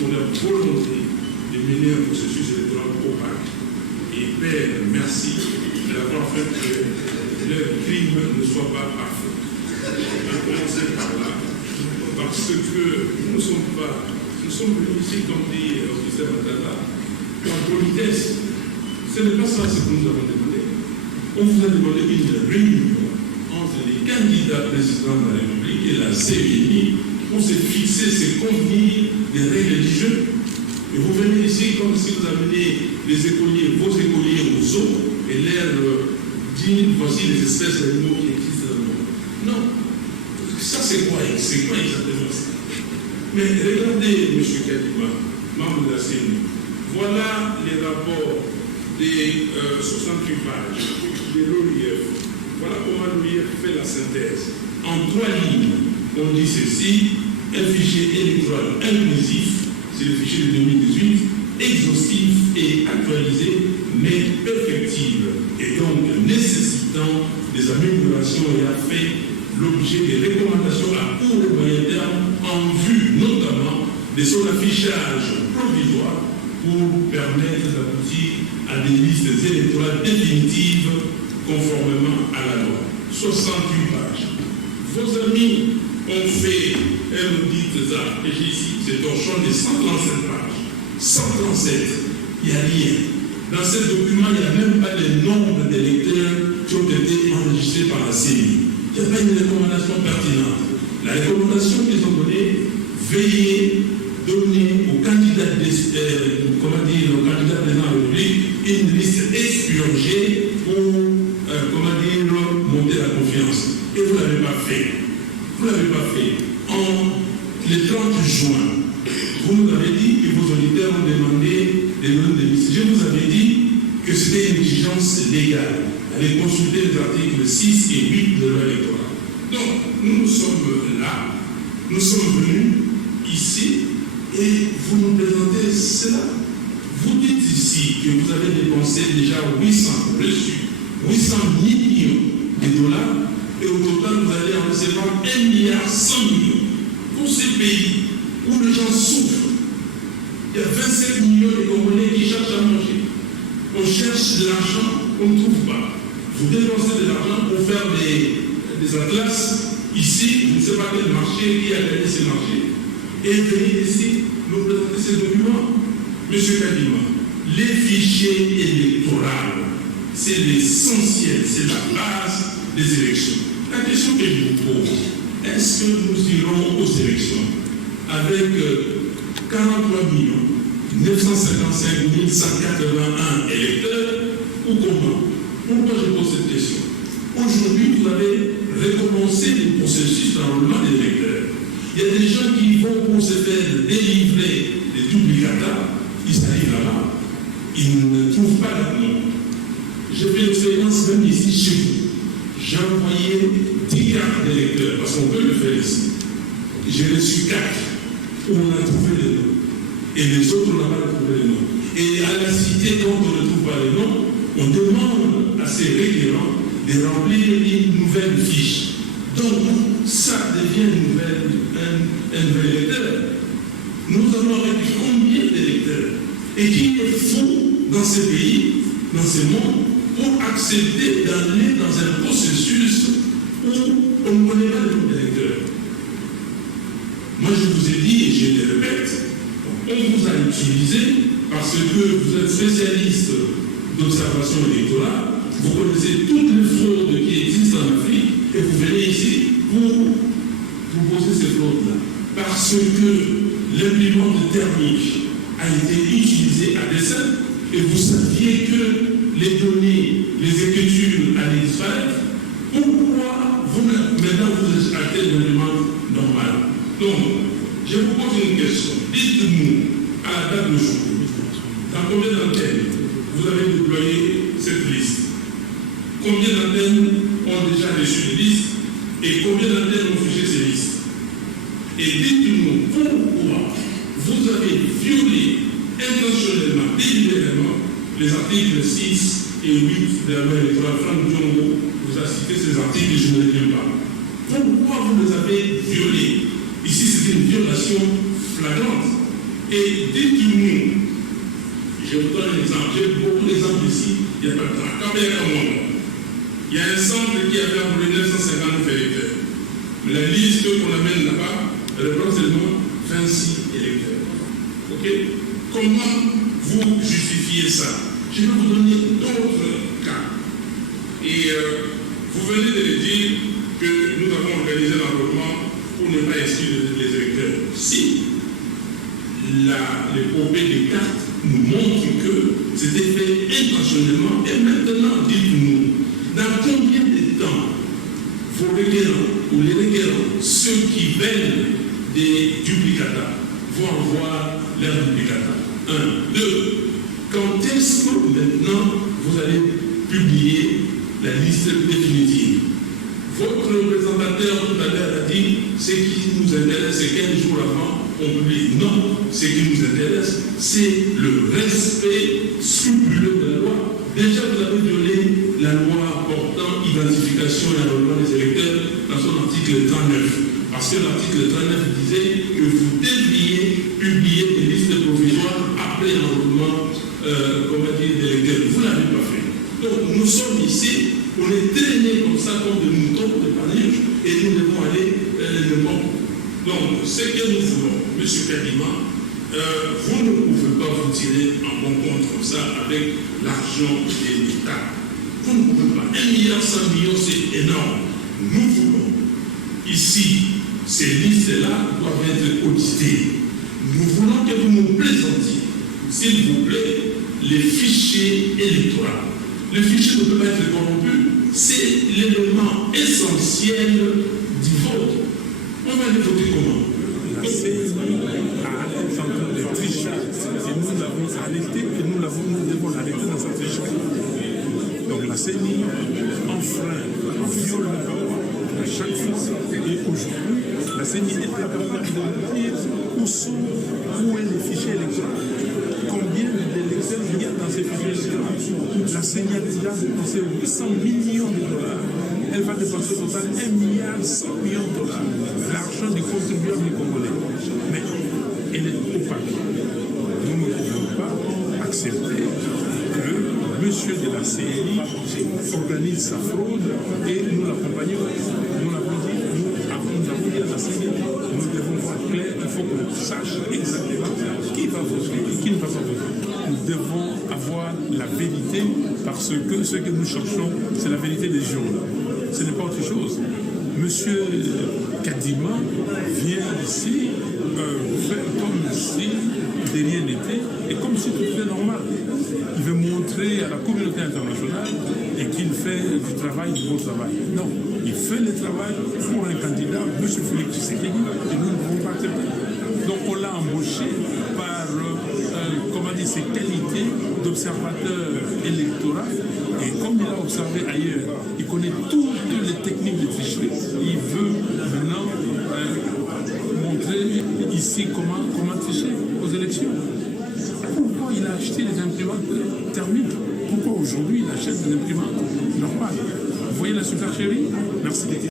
On a volonté de mener un processus électoral opaque. Et Père, merci d'avoir fait que leur crime ne soit pas parfait. On va commencer par là, parce que nous sommes venus ici, comme dit Augustin Matata, en politesse. Ce n'est pas ça ce que nous avons demandé. On vous a demandé une réunion entre les candidats présidents de la République et la CENI pour se fixer, se convenir des règles du jeu. Et vous venez ici comme si vous amenez les écoliers, vos écoliers au zoo et leur dites voici les espèces d'animaux qui existent dans le monde. Non. Ça c'est quoi exactement ça? Mais regardez, M. Kadima, membre de la CENI, voilà les rapports des 68 pages de l'OIF. Voilà comment l'OIF fait la synthèse. En 3 lignes, on dit ceci: un fichier électoral inclusif, c'est le fichier de 2018, exhaustif et actualisé, mais perfectible, et donc nécessitant des améliorations et a fait l'objet des recommandations à court et moyen terme en vue notamment de son affichage provisoire pour permettre d'aboutir à des listes électorales définitives conformément à la loi. 68 pages. Vos amis ont fait un audit RPG ici, c'est un champ de 137 pages. 137, il n'y a rien. Dans ce document, il n'y a même pas le nombre d'électeurs qui ont été enregistrés par la CENI. Il n'y a pas une recommandation pertinente. La recommandation qu'ils ont donnée, veillez donner aux candidats président de la République une liste expurgée pour monter la confiance. Et vous ne l'avez pas fait. Vous ne l'avez pas fait. Le 30 juin, vous nous avez dit que vos auditeurs ont demandé des noms de liste. Je vous avais dit que c'était une exigence légale. Allez consulter les articles 6 et 8 de la loi électorale. Donc, nous sommes là, nous sommes venus ici et vous nous présentez cela. Vous dites ici que vous avez dépensé déjà 800 millions de dollars et au total vous allez en recevoir 1,1 milliard pour ces pays où les gens souffrent. Il y a 27 millions de Congolais qui cherchent à manger. On cherche de l'argent, on ne trouve pas. Vous dépensez de l'argent pour faire des atlas ici, je ne sais pas quel marché, qui a gagné ces marchés, et venir ici nous présenter ces documents. Monsieur Kadima, les fichiers électoraux, c'est l'essentiel, c'est la base des élections. La question que je vous pose, est-ce que nous irons aux élections avec 43 955 181 électeurs ou comment? Pourquoi je pose cette question? Aujourd'hui, vous avez recommencé le processus d'enrôlement des électeurs. Il y a des gens qui vont pour se faire délivrer des duplicata, ils arrivent là-bas, ils ne trouvent pas leur nom. J'ai fait l'expérience même ici chez vous. J'ai envoyé 10 cartes d'électeurs, parce qu'on peut le faire ici. J'ai reçu 4 où on a trouvé les noms. Et les autres, on n'a pas trouvé les noms. Et à la cité, quand on ne trouve pas les noms, on demande à ces requérants de remplir une nouvelle fiche. Donc, ça devient un nouvel électeur. Nous avons réduit combien d'électeurs? Et qui est fou dans ce pays, dans ce monde, pour accepter d'aller dans un processus où on ne connaît pas le nombre d'électeurs? Moi, je vous ai dit, et je le répète, on vous a utilisé parce que vous êtes spécialiste d'observation électorale, vous connaissez toutes les fraudes qui existent en Afrique et vous venez ici pour poser ces fraudes-là. Parce que l'imprimante thermique a été utilisé à dessein et vous saviez que les données, les écritures allaient disparaître. Pourquoi maintenant vous êtes à tel demande normale? Donc, je vous pose une question. Dites-nous, à la date d'aujourd'hui, dans combien d'antennes vous avez déployé cette liste? Combien d'antennes ont déjà reçu les listes et combien d'antennes ont fiché ces listes? Et dites-nous pourquoi vous avez violé intentionnellement, délibérément, les articles 6 et 8 de la loi électorale. Franck Diongo vous a cité ces articles et je ne les viens pas. Pourquoi vous les avez violés? Ici, c'est une violation flagrante. Et dites-nous, je vous donne un exemple, j'ai beaucoup d'exemples ici, il n'y a pas de temps. Il y a un centre qui avait envoyé 950 électeurs. La liste qu'on amène là-bas reprend seulement 26 électeurs. Ok? Comment vous justifiez ça? Je vais vous donner d'autres cas. Et vous venez de le dire que nous avons organisé l'enrôlement pour ne pas exclure les électeurs. Si l'épopée des cartes nous montre que c'était fait intentionnellement, et maintenant, dites-nous, dans combien de temps vos requérants ou les requérants, ceux qui veulent des duplicata, vont avoir leur duplicata? 1. 2. Quand est-ce que maintenant vous allez publier la liste définitive? Votre représentateur tout à l'heure a dit ce qui nous intéresse, c'est 15 jours avant on publie. Non, ce qui nous intéresse, c'est le respect scrupuleux de la loi. Déjà, vous avez violé la loi portant identification et enrôlement des électeurs dans son article 39. Parce que l'article 39 disait que vous devriez publier des listes provisoires après l'enrôlement d'électeurs. Vous ne l'avez pas fait. Donc, nous sommes ici, on est traînés comme ça, comme des moutons de panique, et nous devons aller le bon. Donc, ce que nous voulons, M. Kadima, vous ne pouvez pas vous tirer en bon compte comme ça avec l'argent de l'État. Vous ne pouvez pas. 1,1 milliard, c'est énorme. Nous voulons, ici, ces listes-là doivent être auditées. Nous voulons que vous nous présentiez, s'il vous plaît, les fichiers électoraux. Le fichier ne peut pas être corrompu. C'est l'élément essentiel du vote. On va les voter comment? La CENI a tenté de tricher et nous l'avons arrêté et nous devons l'arrêter dans sa tricherie. Donc la CENI enfreint, viole à chaque fois. Et aujourd'hui, la CENI est capable de dire où est le fichier électoral. Combien d'électeurs il y a dans ces fichiers électoraux? La CENI a déjà dépensé 800 millions de dollars. Elle va dépenser au total 1,1 milliard de dollars. L'argent des contribuables congolais. Mais elle est opaque. Nous ne pouvons pas accepter que monsieur de la CENI organise sa fraude et nous l'accompagnons. Nous l'avons dit, nous avons dit à la CENI, nous devons voir clair, il faut qu'on sache exactement qui va voter et qui ne va pas voter. Nous devons avoir la vérité parce que ce que nous cherchons, c'est la vérité des journaux. Ce n'est pas autre chose. Monsieur Kadima vient ici faire comme si de rien n'était et comme si tout était normal. Il veut montrer à la communauté internationale et qu'il fait du travail, du bon travail. Non, il fait le travail pour un candidat, M. Félix Tshisekedi, et nous ne pouvons pas accepter. Donc on l'a embauché par ses qualités d'observateur électoral. Et comme il a observé ailleurs, il connaît toutes les techniques de tricherie. Il veut maintenant montrer ici comment tricher aux élections. Pourquoi il a acheté les imprimantes thermiques? Pourquoi aujourd'hui il achète des imprimantes normales? Vous voyez la supercherie? Merci.